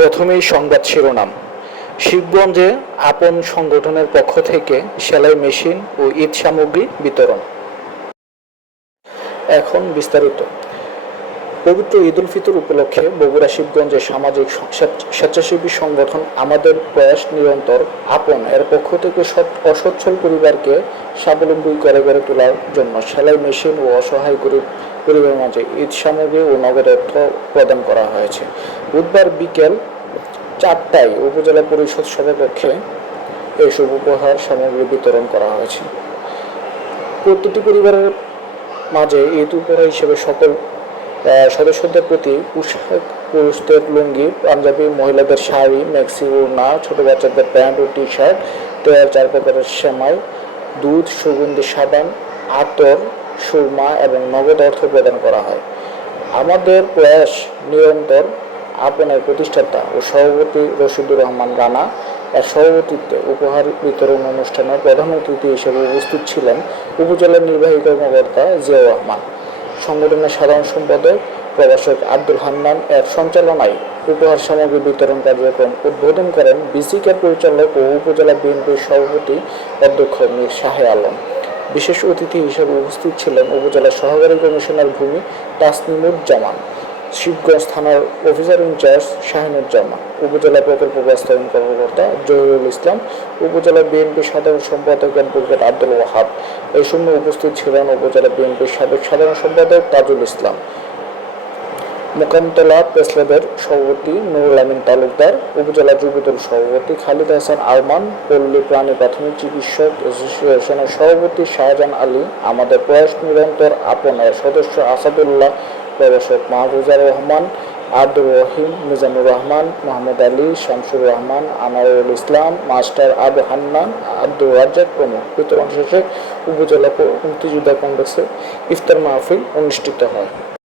প্রথমেই সংবাদ শিরোনাম। শিবগঞ্জে আপন সংগঠনের পক্ষ থেকে সেলাই মেশিন ও ঈদ সামগ্রী বিতরণ। এখন বিস্তারিত। পবিত্র ঈদ উল ফিতর উপলক্ষে বগুড়া শিবগঞ্জে সামাজিক স্বেচ্ছাসেবী সংগঠন আমাদের প্রয়াস নিরন্তর আপন এর পক্ষ থেকে অসচ্ছল পরিবারকে স্বাবলম্বী করে গড়ে তোলার জন্য সেলাই মেশিন ও অসহায় গরিব পরিবারের মাঝে ঈদ সামগ্রী ও নগদ অর্থ প্রদান করা হয়েছে। বুধবার বিকেল 4টায় উপজেলা পরিষদ সভাকক্ষে এসব উপহার সামগ্রী বিতরণ করা হয়েছে। প্রতিটি পরিবারের মাঝে ঈদ উপহার হিসেবে সকল সদস্যদের প্রতি পোশাক, পুরুষদের লুঙ্গি, পাঞ্জাবি, মহিলাদের শাড়ি, ম্যাক্সি ওড়না, ছোট বাচ্চাদের প্যান্ট ও টি শার্ট, 4 প্রকারের সেমাই, দুধ, সুগন্ধি সাবান, আতর, সুরমা এবং নগদ অর্থ প্রদান করা হয়। আমাদের প্রয়াস নিরন্তর আপনের প্রতিষ্ঠাতা ও সভাপতি রশিদুর রহমান রানা এর সভাপতিত্বে উপহার বিতরণ অনুষ্ঠানে প্রধান অতিথি হিসেবে উপস্থিত ছিলেন উপজেলার নির্বাহী কর্মকর্তা জিয়াউর রহমান। সংগঠনের সাধারণ সম্পাদক প্রভাষক আব্দুল হান্নান এর সঞ্চালনায় উপহার সামগ্রী বিতরণ কার্যক্রম উদ্বোধন করেন বিসিকের পরিচালক ও উপজেলা বিএনপির সভাপতি অধ্যক্ষ মীর শাহে আলম। বিশেষ অতিথি হিসেবে উপস্থিত ছিলেন উপজেলা সহকারী কমিশনার ভূমি তাসনিমুজ্জামান, শিবগঞ্জ থানার অফিসার ইনচার্জ শাহিনুজ্জামান, উপজেলা প্রকল্প বাস্তবায়ন কর্মকর্তা জহিরুল ইসলাম, উপজেলা বিএনপি সাধারণ সম্পাদক অ্যাডভোকেট আব্দুল ওয়াহাব। এই সময় উপস্থিত ছিলেন উপজেলা বিএনপির সাবেক সাধারণ সম্পাদক তাজুল ইসলাম, মোকামতলা প্রেসক্লাবের সভাপতি নুরুল আমিন তালুকদার, উপজেলা যুবদল সভাপতি খালিদ হাসান আরমান, পল্লী প্রাণী প্রাথমিক চিকিৎসক অ্যাসোসিয়েশনের সভাপতি শাহজাহান আলী, আমাদের প্রয়াস নিরন্তর আপনের সদস্য আসাদুল্লাহ, প্রভাষক মাহফুজার রহমান, আব্দুর রহিম, মিজানুর রহমান, মোহাম্মদ আলী, শামসুর রহমান, আনোয়ারুল ইসলাম, মাস্টার আবু হান্নান, আব্দুর রাজ্জাক প্রমুখ। বিতরণ শেষে উপজেলা মুক্তিযোদ্ধা কমপ্লেক্সে ইফতার মাহফিল অনুষ্ঠিত হয়।